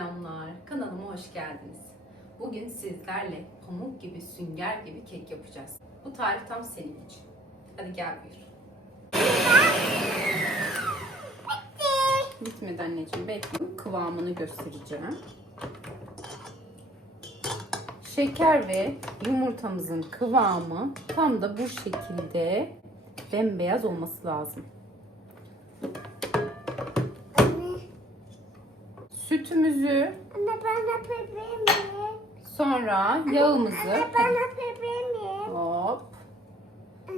Selamlar, kanalıma hoş geldiniz. Bugün sizlerle pamuk gibi, sünger gibi kek yapacağız. Bu tarif tam senin için. Hadi gel buyur. Bitmedi anneciğim, bekle. Kıvamını göstereceğim. Şeker ve yumurtamızın kıvamı tam da bu şekilde bembeyaz olması lazım. Sütümüzü anne ben yapabilir miyim? sonra yağımızı Anne ben yapabilir miyim? hop Ee,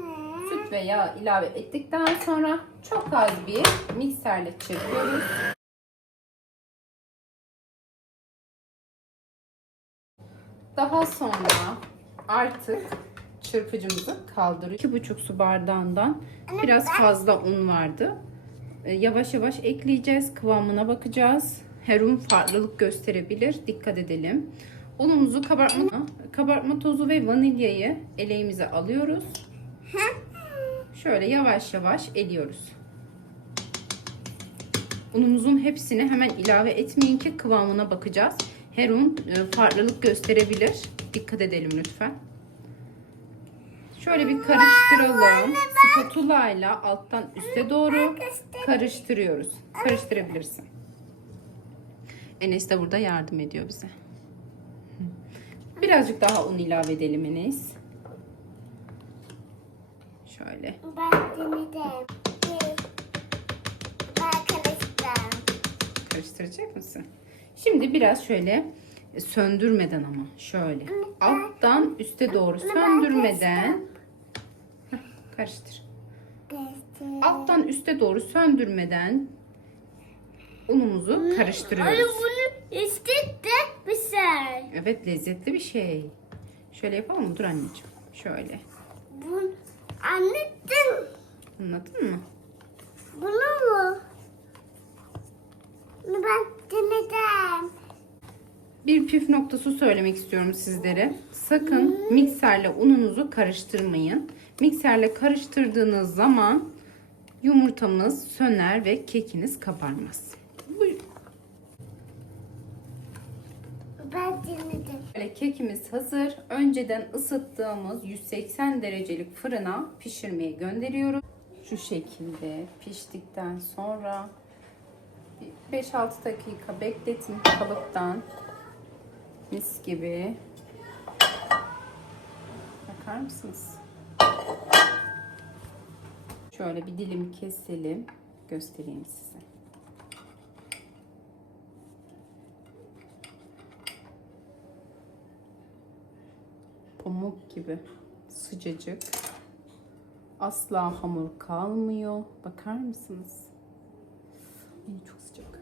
süt ve yağ ilave ettikten sonra çok az bir mikserle çırpıyoruz. Daha sonra artık çırpıcımızı kaldırıyoruz. 2,5 su bardağından biraz fazla un vardı. Ee, Yavaş yavaş ekleyeceğiz. Kıvamına bakacağız. Her un farklılık gösterebilir. Dikkat edelim. Unumuzu kabartma, kabartma tozu ve vanilyayı eleğimize alıyoruz. Şöyle yavaş yavaş eliyoruz. Unumuzun hepsini hemen ilave etmeyin ki kıvamına bakacağız. Her un e, farklılık gösterebilir. Dikkat edelim lütfen. Şöyle bir karıştıralım. Spatula ile alttan üste doğru karıştırıyoruz. Karıştırabilirsin. Enes de burada yardım ediyor bize. Birazcık daha un ilave edelim Enes. Şöyle. ben denedim. Arkadaşlar. Karıştıracak mısın? Şimdi biraz şöyle söndürmeden ama şöyle alttan üste doğru söndürmeden Heh, karıştır. Alttan üste doğru söndürmeden unumuzu karıştırıyoruz. bunu istedik bir şey. Evet lezzetli bir şey. Şöyle yapalım mı? Dur anneciğim. Şöyle. Bu anladın. Anladın mı? Bunu mu? Bunu ben denedim. Bir püf noktası söylemek istiyorum sizlere. Sakın mikserle ununuzu karıştırmayın. Mikserle karıştırdığınız zaman yumurtamız söner ve kekiniz kabarmaz. Bu Ben denedim. Böyle kekimiz hazır. Önceden ısıttığımız 180 derecelik fırına pişirmeye gönderiyoruz. Şu şekilde piştikten sonra 5-6 dakika bekletin kalıptan. Mis gibi. Bakar mısınız? Şöyle bir dilim keselim. Göstereyim size. Pamuk gibi sıcacık. Asla hamur kalmıyor. Bakar mısınız? Ay, çok sıcak.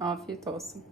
Afiyet olsun.